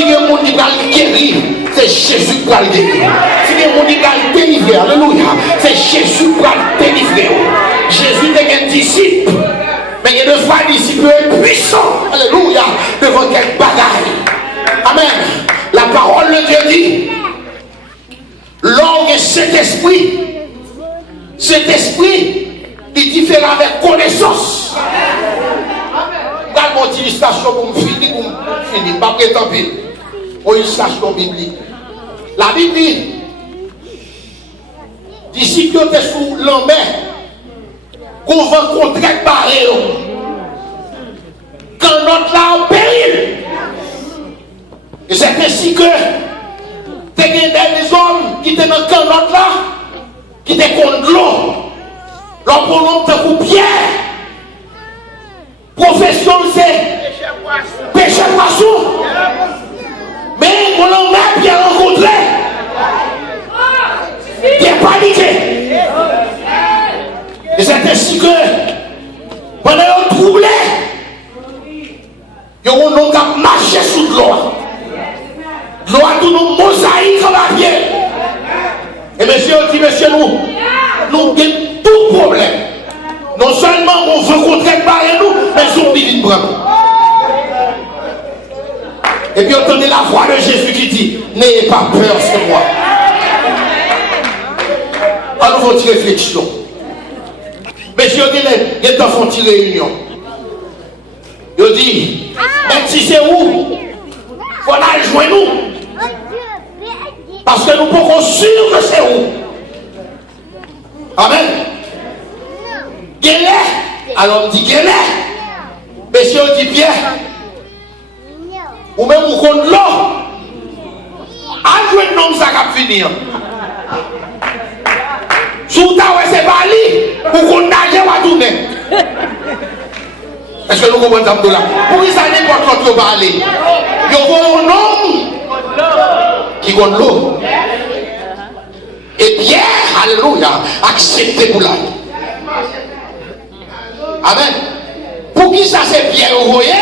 Si il y a un monde qui va le guérir, c'est Jésus qui va le guérir. Si il y a un monde qui va le délivrer, alléluia, c'est Jésus qui va le délivrer. Jésus est un disciple, mais il y a deux fois un disciple puissant, alléluia, devant quelle bagaille. Amen. La parole de Dieu dit, l'orgue et cet esprit, il diffère avec connaissance. Dans mon illustration pour me finir, pas prétendre une illustration biblique. La Bible dit, disciples étaient sous l'enfer, qu'on rencontrait barré. Quand notre là en péril. Et c'est ainsi que des hommes qui étaient dans le camp notre là, qui étaient contre l'eau. Leur pronom était pour Pierre. Profession c'est péché poisson. Mais on l'a même bien rencontré. Pierre paniqué. Et c'est ainsi que pendant un troublé, ils ont marché sous l'eau. L'eau a tout nos mosaïques en la pierre. Et monsieur dit, monsieur, nous avons tout problème. Non seulement on veut rencontrer par nous, mais son divine bravo. Et puis entendez la voix de Jésus qui dit, n'ayez pas peur, c'est moi. À nouveau, une réflexion. Monsieur, il y a dans une réunion. Il dit, mais si c'est où, il faut aller joindre nous. Parce que nous pouvons sûr que c'est où. Amen. Guélé. Alors on dit Guélé. Monsieur dit Pierre. Ou même on compte l'eau. À jouer de nom ça va finir. Sous ta ouais c'est Bali. Ou qu'on nage ou à tourner. Est-ce que nous comprenons ça là? Pour ça n'importe quoi va aller. Il y a un homme qui compte l'eau. Et Pierre, alléluia, accepté pour la. Amen. Pour qui ça c'est Pierre, vous voyez?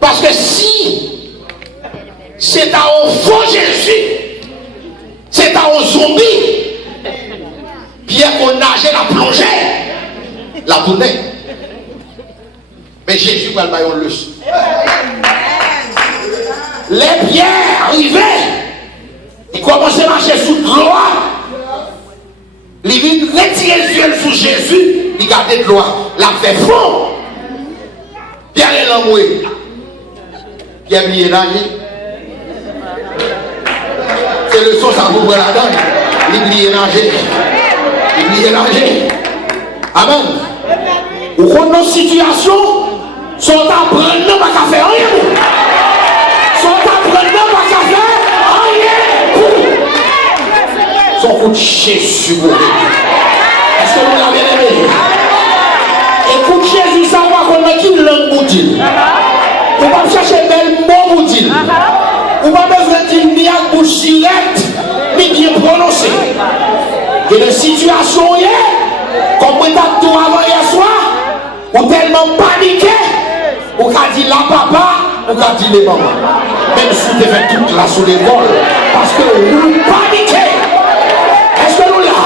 Parce que si c'est à un faux Jésus, c'est à un zombie, Pierre qu'on nageait, la plongée, la tournée. Mais Jésus va le bailler en leçon. Les pierres arrivaient, ils commençaient à marcher sous l'eau. Ils viennent retirer les yeux sous Jésus, ils gardaient de l'eau. La fait fond. Pierre est l'amoué. Pierre est nager. C'est le son, ça vous voit là-dedans. Il est nager. Il est nager. Amen. Ou quand nos situations sont à prendre, pas qu'à faire rien. Sont à prendre, pas qu'à faire rien. Son coup de Jésus. Est-ce que vous l'avez aimé? Écoute Jésus, ça va qu'on a qui langue pour dire. On va chercher bel mot pour dire. On va besoin de dire ni à bouche directe, ni bien prononcé. Et la situation est, comme on a tout avant hier soir, ou tellement paniqué, ou qu'a dit la papa, ou qu'a dit les mamans. Même si vous devez toute là sur l'école, parce que vous paniquez. Est-ce que nous là?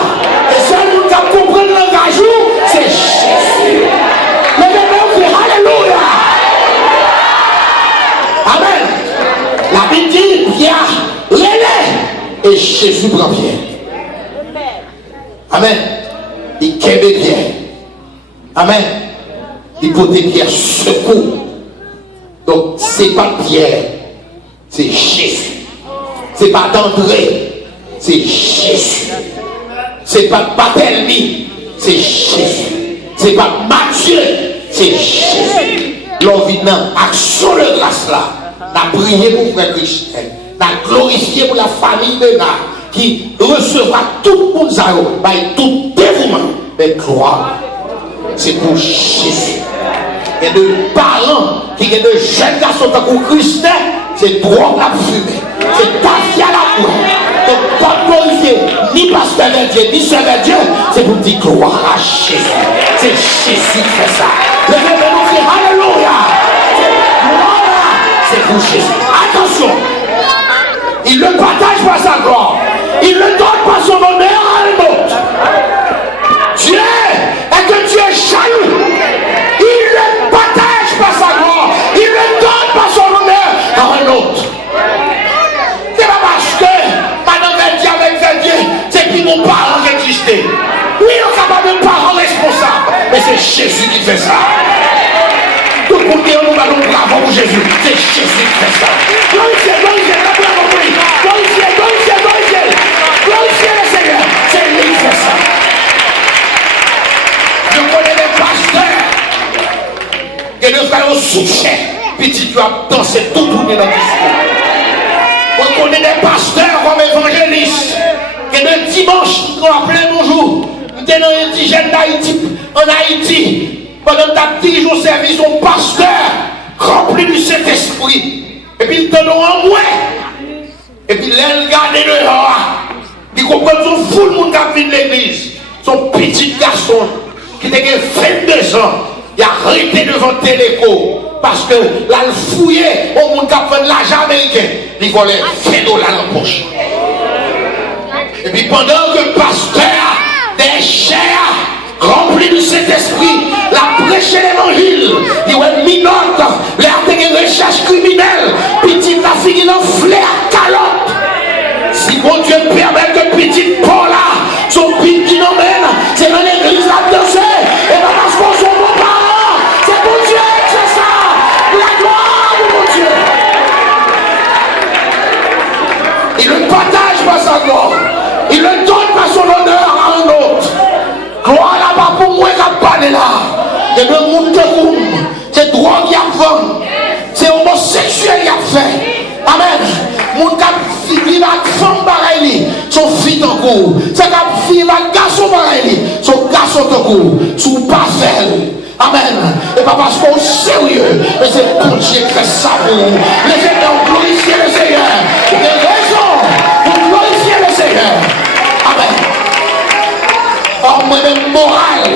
Et seul nous qui comprenons le langage, c'est Jésus. Le bébé crie alléluia. Amen. La Bible dit, Pierre, l'élève, et Jésus prend Pierre. Amen. Il kebe Pierre. Amen. Il faut Pierre secours. Donc, ce n'est pas Pierre, c'est Jésus. Ce n'est pas d'André, c'est Jésus. Ce n'est pas Barthélemy, c'est Jésus. Ce n'est pas Matthieu, c'est Jésus. L'on vit dans l'action de grâce là. On a prié pour frère Christel. On a glorifié pour la famille Bénard qui recevra tout le monde, tout dévouement. Mais gloire, c'est pour Jésus. Il y a des parents qui ont de jeunes garçons comme Christel, c'est drogue la fumée, c'est tafia la boue. Donc, pas glorifier ni pasteur Dieu, ni serveur Dieu, c'est pour dire gloire à Jésus. C'est Jésus qui fait ça. Le Dieu nous crie alléluia. Voilà, c'est pour Jésus. Attention. Il ne partage pas sa gloire. Il ne donne pas son honneur à un autre. Dieu est que Dieu est jaloux. Il ne partage pas sa gloire. Il ne donne pas son honneur à un autre. C'est pas parce que madame Verdier avec Verdier, c'est puis mon parent qui existait. Oui, on est capable de parents responsables. Mais c'est Jésus qui fait ça. Tout le monde dit nous allons bravo pour Jésus. C'est Jésus qui fait ça. Glorifiez, glorifiez, glorifiez, glorifiez, glorifiez. Glorifiez le Seigneur. C'est lui qui fait ça. Je connais des pasteurs. Et nous allons soucher. Petit, tu as dansé tout tourner dans le discours. On connaît des pasteurs comme évangélistes. Et le dimanche, nous appelons bonjour. Nous sommes dans l'indigène d'Haïti. En Haïti. Pendant que tu dirige au service, au pasteur rempli du Saint-Esprit. Et puis il te donne un moins. Et puis l'aile garde dehors. Il comprend son fou le monde qui vient de l'église. Son petit garçon qui a 22 ans. Il a arrêté devant Téléco. Parce que là, il fouillait au monde qui a fait de l'argent américain. Il volait $20 dans la poche. Et puis pendant que le pasteur des chairs rempli du Saint-Esprit, la prêché l'évangile, il y a une minute, les recherches criminelles, petite la fille dans flair calotte. Si bon Dieu permet que petite Paula, son pile qui l'emmène, c'est dans l'église à danser, et pas parce qu'on sont bons parents, c'est bon Dieu, c'est ça, la gloire de mon Dieu. Il ne partage pas sa gloire, il ne donne pas son honneur à un autre. Gloire là-bas pour moi qui parle là. C'est le monde de roum. C'est drogue qui a fait. C'est homosexuel qui a fait. Amen. Mon cap vivre avec femme pareille, son fille en cours. C'est cap vivre avec garçon pareil, son garçon en cours. Sous pas faire. Amen. Et pas parce qu'on est sérieux, mais c'est pour Dieu qui fait ça pour vous. Les gens glorifier le Seigneur. Il y a raison pour glorifier le Seigneur. Amen. Or, moi-même, moral,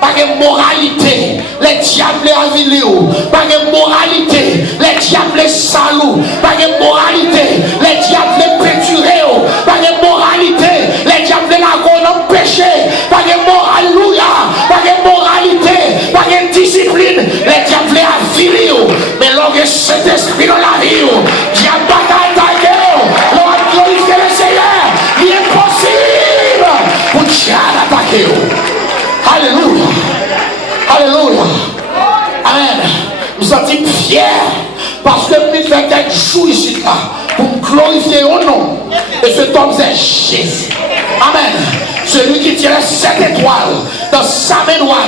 pas de moralité, les diables à vidéo, pas de moralité, les diables salauds, pas de moralité, les diables peinturés, pas de moralité, les diables la péché, pas de moralité, pas de moralité, pas de discipline, les diables à vidéo, mais lorsque cet esprit dans la vie, diable bataille d'ailleurs, l'on glorifier le Seigneur, il est possible pour Dieu d'attaquer. Alléluia. Alléluia. Amen. Nous sommes fiers parce que nous faisons quelques jours ici là pour glorifier au nom. Et cet homme c'est Jésus. Amen. Celui qui tient les 7 étoiles dans sa main droite,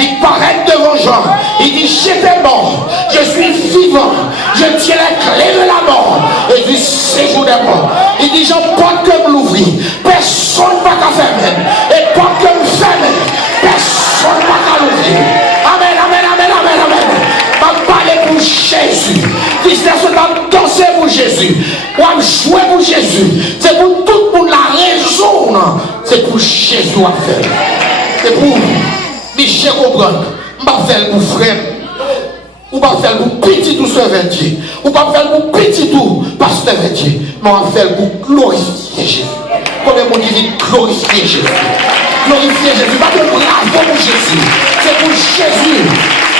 il paraît devant Jean. Il dit, j'étais mort, je suis vivant, je tiens les clés de la mort et du séjour des morts. Il dit, Jean, pas que me l'ouvrir, personne ne va qu'à fermer. Et pas que me fermer, personne ne va qu'à l'ouvrir. Amen, amen, amen, amen, amen. Je parler pour Jésus. Business on danser pour Jésus. On jouer pour Jésus. C'est pour tout le monde la raison. C'est pour Jésus à faire. C'est pour Michel comprendre. On va faire pour frère. On va faire pour petit tout ce Verdier. On va faire pour petit tout pasteur Verdier. Mais on va faire pour glorifier Jésus. Combien de monde qui dit glorifier Jésus? Glorifier Jésus. Pas de bravo pour Jésus. C'est pour Jésus.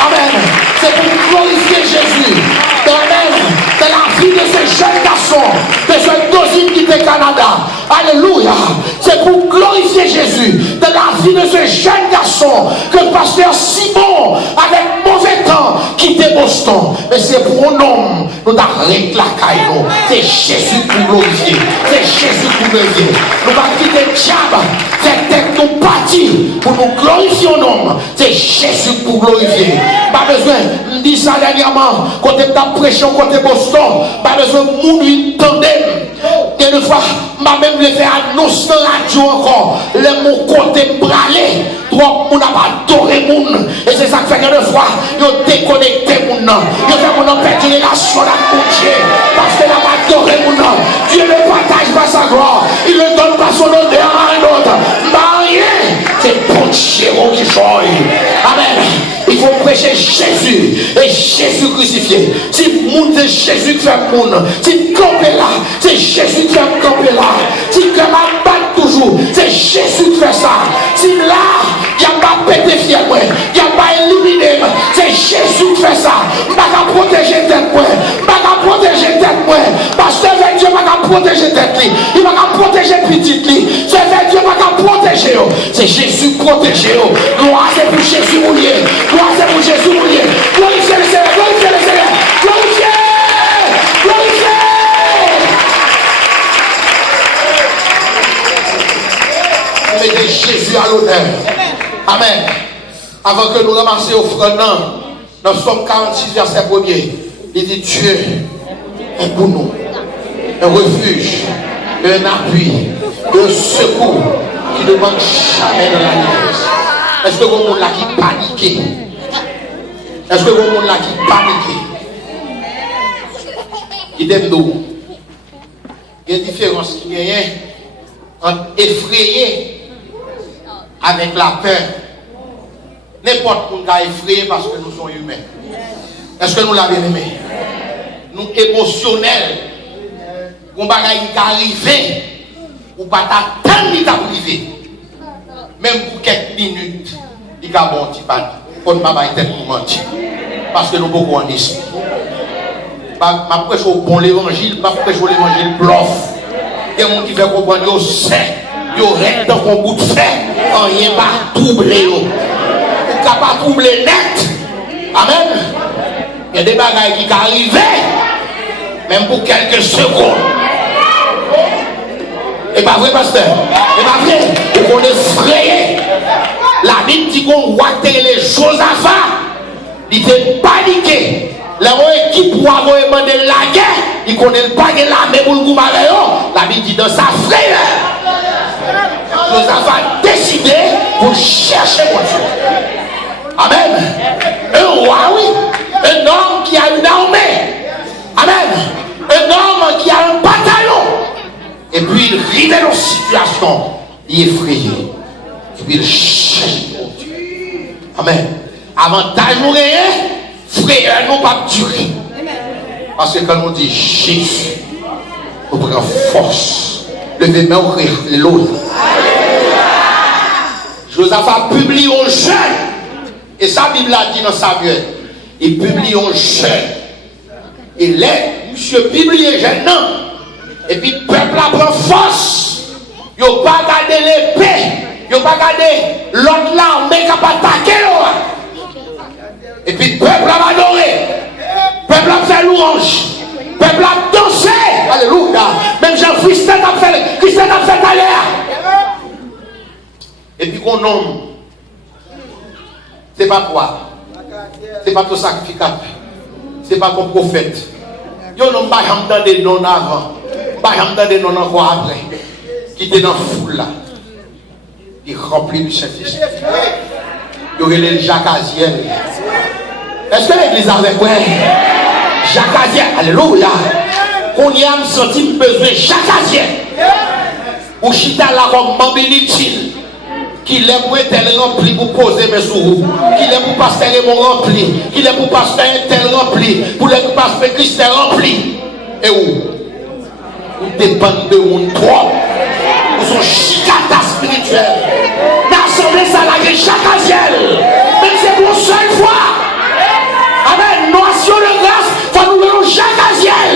Amen. C'est pour glorifier Jésus. Amen. C'est la vie de ce jeune garçon, de ce dosine qui fait Canada. Alléluia. C'est pour glorifier Jésus. De la vie de ce jeune garçon que le pasteur Simon, avec mauvais temps, quittait Boston. Mais c'est pour un homme, nous arrêtons la caille. C'est Jésus pour glorifier. C'est Jésus pour glorifier. Nous allons quitter le diable. C'est tête nous parti pour nous glorifier un homme. C'est Jésus pour glorifier. Pas besoin, je dis ça dernièrement, quand tu as prêché au côté Boston, pas besoin de mourir tandem. Et une fois, ma même le fait annoncer dans la radio encore, les mots côté bralé, trop on n'a pas adoré moun. Et c'est ça que fait une fois, ils ont déconnecté moun. Ils ont fait mon perdre une relation avec mon Dieu. Parce qu'il n'a pas adoré moun. Dieu ne partage pas sa gloire. Il ne donne pas son honneur à un autre. C'est bon Dieu qui joue. Amen. Il faut prêcher Jésus. Et Jésus crucifié. Si le monde c'est Jésus qui fait le monde. Si camper là, c'est Jésus qui fait camper là. Si que ma batte toujours, c'est Jésus qui fait ça. Si là, il n'y a pas pété fier, il n'y a pas éliminé, c'est Jésus qui fait ça. Je ne vais pas protéger tête, je ne vais pas protéger tête, pasteur Dieu ne va pas protéger tête, il va pas protéger petite, c'est Dieu ne va pas protéger. C'est Jésus protégé. Gloire c'est pour Jésus mouillé. Gloire c'est pour Jésus mouillé. Glorifiez le Seigneur, glorifiez le Seigneur, glorifiez, glorifiez. Mettez Jésus à l'honneur. Amen. Avant que nous ramassions offrande dans Somme 46, verset 1er, il dit Dieu est pour nous un refuge, un appui, un secours qui ne manque jamais dans la détresse. Est-ce que vous monde là qui panique? Est-ce que vous monde là qui panique? Il aime nous. Il y a une différence qui est entre effrayé avec la peur. N'importe qui est effrayé parce que nous sommes humains. Est-ce que nous l'avons aimé? Nous émotionnels. On va arriver ou pas t'attendre qu'il t'a privé. Même pour quelques minutes, il y a bon petit pan. On ne va pas être mentir. Parce que nous beaucoup en esprit. Je prêche au bon l'évangile, je prêche au l'évangile bluff. Il y a des gens qui veulent comprendre, ils savent, ils restent dans un bout de fer, rien pas troubler. Ils ne peuvent pas troubler net. Amen. Il y a des bagages qui arrivent, même pour quelques secondes. Et pas vrai, pasteur? Et pas vrai? On est effrayé. La Bible dit qu'on voit les choses à faire. Il était paniqué. La équipe pour avoir demandé la guerre, il connaît pas l'armée pour le gouvernement. La Bible dit dans sa frayeur. Josaph a décidé pour chercher mon Dieu. Amen. Un roi, oui. Un homme qui a une armée. Amen. Un homme qui a un bataillon. Et puis il arrive dans une situation, il est effrayé. Et puis il cherche mon Dieu. Amen. Avantage nous rien, frayeur nous pas durer. Parce que quand on dit Jésus, on prend force. Levez main au l'autre. Josaph a publié un jeune. Et sa Bible a dit dans Samuel. Il publie un jeune. Et là, monsieur publié jeune, non. Et puis le peuple a pris force. Il n'a pas gardé l'épée. Il n'a pas gardé l'autre l'armée qui n'a pas attaqué. Et puis le peuple a adoré. Le peuple a fait louange. Le peuple a dansé. Alléluia. Même Jean-Christophe a fait à l'air. Et puis qu'on nomme. Ce n'est pas toi. Ce n'est pas ton sacrificateur. Ce n'est pas ton prophète. Il n'y a pas de non avant. Pas de non encore après. Qui était dans la foule là. Il remplit du Saint-Esprit. Il y aurait les Jacques Aziel. Est-ce que l'église avait quoi? Jacques Aziel. Alléluia. Qu'on y a senti besoin de Jacques Aziel. Ou chita là comme membre inutile. Qu'il est pour tel rempli pour poser mes sous. Qu'il est pour pasteur mon rempli. Qu'il est pour pasteur tel rempli. Pour le pasteur Christ rempli. Et où? Vous dépendez de mon trop. Vous sont chicata spirituel. L'assemblée ça la grille chaque Aziel. Même c'est pour une seule fois. Amen. Notion de grâce. Faut nous donner chaque Aziel.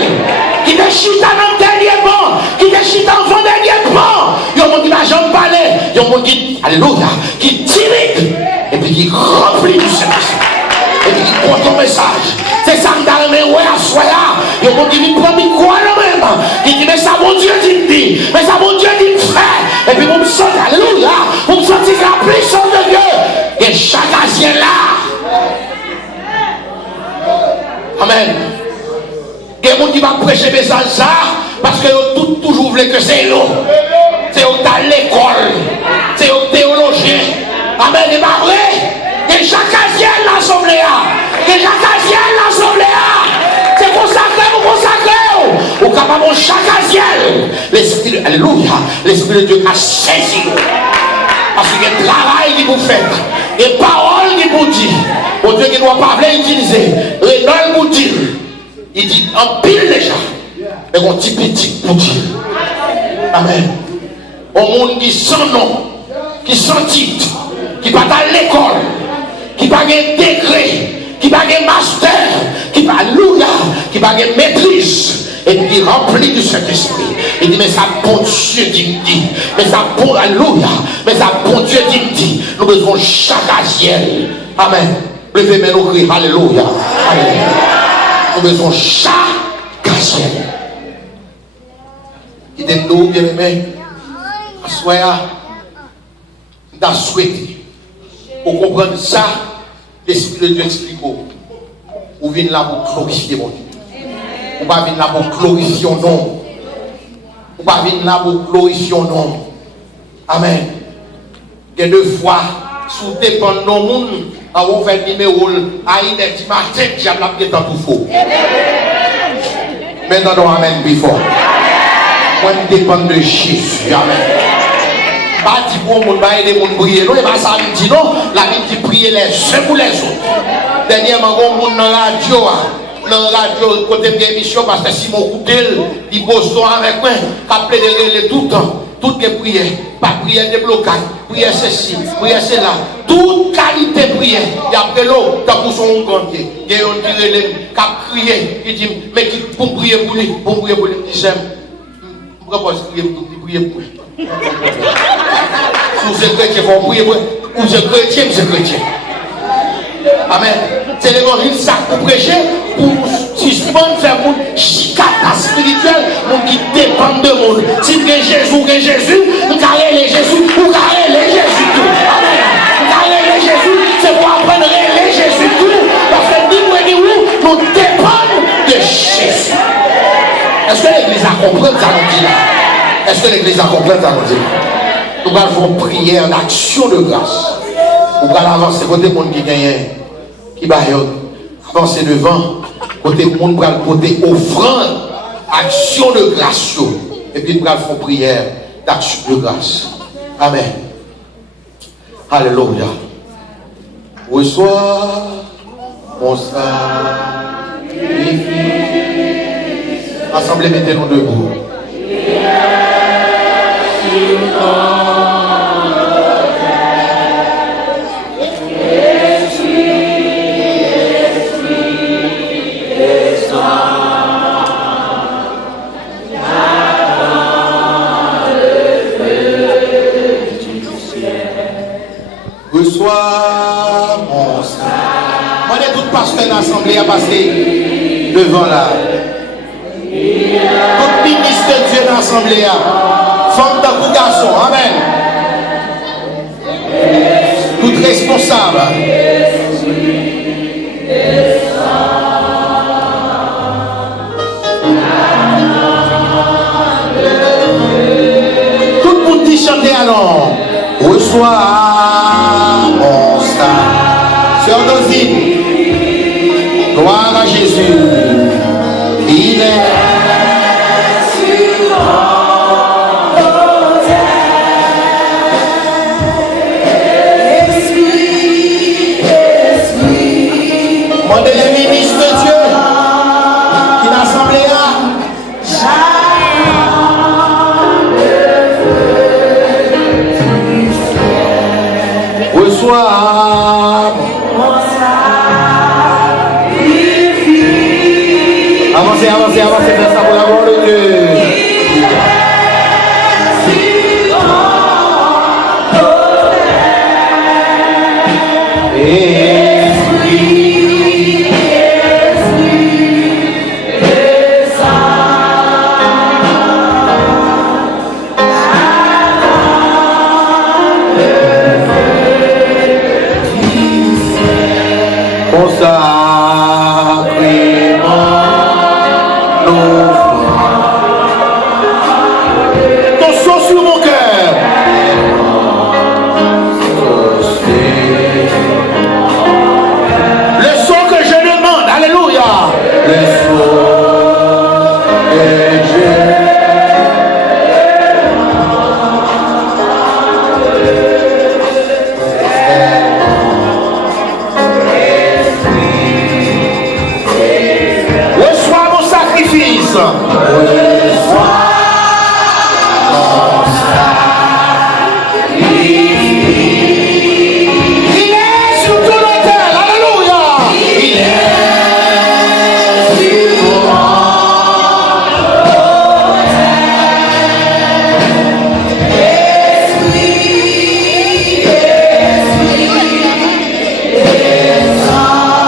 Qui te chita dans le dernier banc. Qui te chita dans le dernier banc. Il y a un monde qui n'a jamais parlé. Il y a un monde qui, alléluia, qui timide. Et puis qui remplit du Saint-Esprit. Et puis qui porte ton message. C'est ça que t'as aimé, ouais, à soi là. Il y a un monde qui vient prendre micro à même. Qui dit, mais ça, mon Dieu, dit, mais ça, mon Dieu, dit, frère. Et puis, vous me sentez, alléluia, vous me sentez la puissance de Dieu. Et chaque Aziel là. Amen. Il y a des gens qui vont prêcher des messages ça. Parce que tout toujours voulu que c'est l'eau. C'est à l'école. C'est au théologien. Amen. Et pas vrai. Et chaque Aziel l'assemblée. Et chaque Aziel l'assemblée. C'est consacré ou consacré. Ou capable de chaque Aziel. L'esprit, alléluia. L'esprit de Dieu a saisi. Parce qu'il y a un travail qui vous fait. Et parole qui vous dit. Au Dieu qui ne doit pas utiliser. Il dit en pile déjà. Mais on petit petit pour Dieu. Amen. Au monde qui sans nom, qui sans titre, qui pas à l'école, qui pas de degré, qui pas de master, qui pas alléluia, qui pas de maîtrise. Et puis rempli du Saint-Esprit. Il dit, mais ça bon Dieu dit, mais ça bon, alléluia, mais ça bon Dieu dit, nous besoin chaque asiel. Amen. Levez mes nous cris, alléluia. Alléluia. Nous besoin chaque asiel. Il dit, nous, bien aimé, soyez, nous avons souhaité, pour comprendre ça, l'Esprit de Dieu explique, vous venez là pour glorifier mon Dieu. Ou pas venir là pour glorifier son nom. Ou pas venir là pour glorifier son nom. Amen. Il y a 2 fois, sous dépend de nos monde, on fait le numéro à une heure du matin, diable a bien tout faux. Maintenant, amen, before. Moi, je dépend de Jésus. Amen. Pas dit pour le monde, pas aider le monde prier. Non, et pas ça, il dit non. La Bible dit prier les uns pour les autres. Dernièrement, on monde dans la radio. Dans la radio, côté de l'émission, parce que si mon coutel, il bosse avec moi, appelé de tout le temps, toutes les prières, pas prière de blocage, prière ceci, prière cela, toute qualité de prière, il y a appelé l'eau, dans pour son gantier, il y a un qui a crié, il dit, mais qui pour prier pour lui, il dit, j'aime, pourquoi pas prier pour lui? Si vous êtes chrétien, vous priez pour lui, vous êtes chrétien, vous êtes chrétien. Amen. C'est l'évangile ça pour prêcher, pour suspendre, faire mon chicata spirituel, mon qui dépend de monde. Si vous avez Jésus, vous carrez Jésus, vous carrez Jésus tout. Amen. Vous carrez Jésus, c'est pour apprendre les Jésus tout. Parce que nous dépendons de Jésus. Est-ce que l'église a compris ça nous dit là? Est-ce que l'église a compris ça nous dit là? Nous allons faire prière d'action de grâce. Nous allons avancer côté monde qui gagne, qui va avancer devant, côté monde va côté offrande, action de grâce. Et puis nous allons faire prière d'action de grâce. Amen. Alléluia. Reçois mon sacrifice. Assemblée, mettez-nous debout. Reçois mon sang. Moi, tout pasteur d'assemblée à passer devant là. Tout ministre de Dieu dans l'assemblée. Femme d'un garçon. Amen. Tout responsable. Tout le monde dit chanter alors. Reçois mon sang. Sœur Dosine, gloire à Jésus. Il est avancez, faites ça pour la gloire de Dieu. Reçois parole.